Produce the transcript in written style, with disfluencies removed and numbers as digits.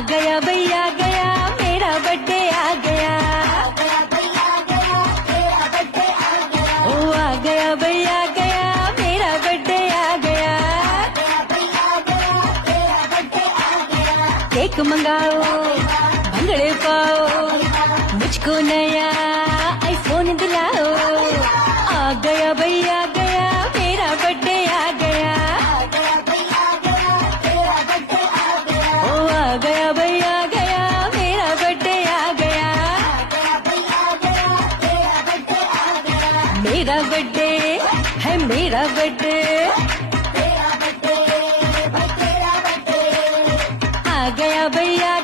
गया भैया गया मेरा बर्थडे आ गया। ओ आ गया भैया गया मेरा बर्थडे आ गया। केक मंगाओ भंगड़े पाओ मुझको नया आईफोन दिलाओ। आ गया भैया गया मेरा बर्थडे आ गया। ओ आ गया भैया गया मेरा बर्थडे आ गया। मेरा बर्थडे है मेरा बर्थडे। आ गया भैया